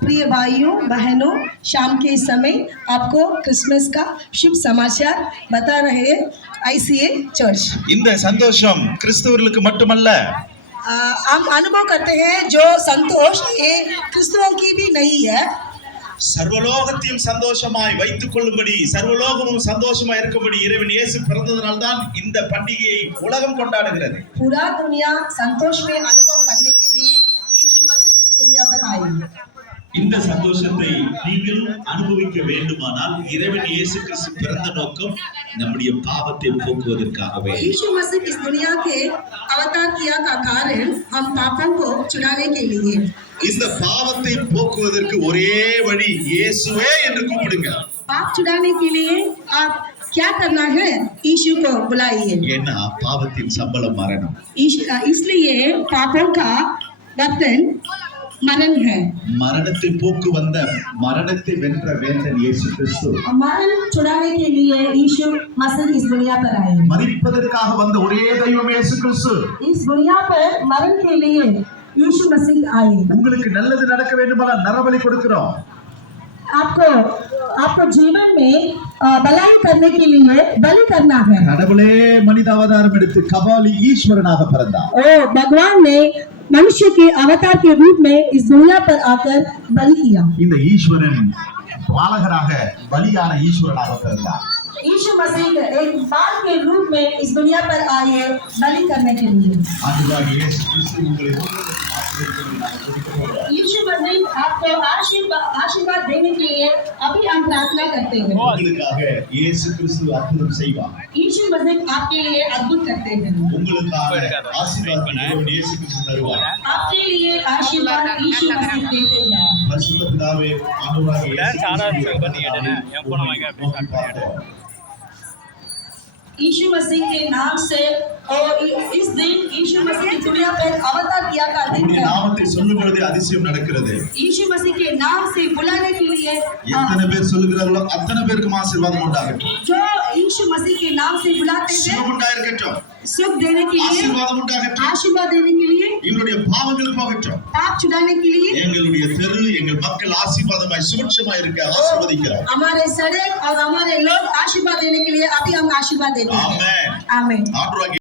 प्रिय भाइयों बहनों, शाम के समय आपको क्रिसमस का शुभ समाचार बता रहे हैं ICA चर्च। இந்த சந்தோஷம் கிறிஸ்தவர்களுக்கு மட்டுமல்ல, हम अनुभव करते हैं जो संतोष ये क्रिस्तुओं की भी नहीं है। சர்வலோகத்தையும் சந்தோஷமாய் வைத்துக் கொள்ளும்படி, சர்வலோகமும் சந்தோஷமாய் இருக்கும்படி இறைவன் இயேசு பிறந்ததனால் தான் இந்த பண்டிகையை உலகம் கொண்டாடுகிறது. पूरा दुनिया संतोष में अनुभव करने के लिए यीशु मसीह इस दुनिया पर आए। இந்த சந்தோஷத்தை நீங்கள் அனுபவிக்க வேண்டுமானால் இறைவன் இயேசு கிறிஸ்து பிறந்த நோக்கம் நம்முடைய பாவத்தை போக்குவதற்காகவே. यीशु मसीह इस दुनिया के अवतार किया का कारण हम पापों को छुड़ाने के लिए। இந்த பாவத்தை போக்குவதற்கு ஒரே வழி இயேசுவே என்று கூப்பிடுங்க. पाप छुड़ाने के लिए आप क्या करना है? यीशु को बुलाइए। ஏன்னா பாவத்தின் சம்பளம் மரணம். इसलिए पापों का वेतन मरण है। மரணத்தை போக்கு வந்த, மரணத்தை வென்ற வேந்தன் இயேசு கிறிஸ்து. मरण छुड़ाने के लिए यीशु मसीह इस दुनिया पर आए। மரிப்பதற்காக வந்த ஒரே தெய்வம் இயேசு கிறிஸ்து. इस दुनिया पर मरण के लिए यीशु मसीह आए। உங்களுக்கு நல்லது நடக்க வேண்டுமானால் நரபலி கொடுக்கிறோம். आपको जीवन में भलाई करने के लिए बलि करना है। கடவுளே மனித அவதாரம் எடுத்து கபாலி ஈஸ்வரனாக பிறந்தார். ओ भगवान ने मनुष्य के अवतार के रूप में इस दुनिया पर आकर बलि किया। இந்த ஈஸ்வரன் பாலகராக பலியான ஈஸ்வரனாக பிறந்தார். यीशु मसीह एक बाल के रूप में इस दुनिया पर आए बलि करने के लिए। அதுதான் இயேசு கிறிஸ்து உங்களை यीशु मसीह आपको आशीर्वाद देने के लिए अभी हम प्रार्थना करते हैं। உங்களுக்காக இயேசு கிறிஸ்து அற்புதம் செய்வார். यीशु मसीह आपके लिए अद्भुत करते हैं। உங்களுக்காக ஆசீர்வாதத்தை இயேசு கிறிஸ்து தருவார். आपके लिए आशीर्वाद यीशु मसीह देते हैं। பரிசுத்த பிதாவே, ஆண்டவராகிய இயேசு यीशु मसीह के नाम से और इस दिन यीशु मसीह दुनिया पर अवतार किया का दिन है। நாமத்தை சொல்லும் பொழுது அதிசயம் நடக்கிறது. यीशु मसीह के नाम से बुलाने के लिए எத்தனை பேர் சொல்லுகிறார்களோ அத்தனை பேருக்கும் ஆசீர்வாதம் உண்டாகட்டும். जो यीशु मसीह के नाम से बुलाते हैं சுகம் உண்டாயிருக்கட்டும். सुख देने के लिए, ஆசீர்வாதம் உண்டாகட்டும். आशीर्वाद देने के लिए, எங்களுடைய பாவங்கள் போகட்டும். पाप छुड़ाने के लिए, எங்களுடைய தெரு, எங்கள் மக்கள் ஆசீர்வாதமாய் சுபிட்சமாய் இருக்க ஆசீர்வதிக்கிறோம். हमारे सड़क और हमारे लोग आशीर्वाद देने के लिए अभी हम आशीर्वाद देते हैं। ஆமென். आमीन। ஆண்டவராகிய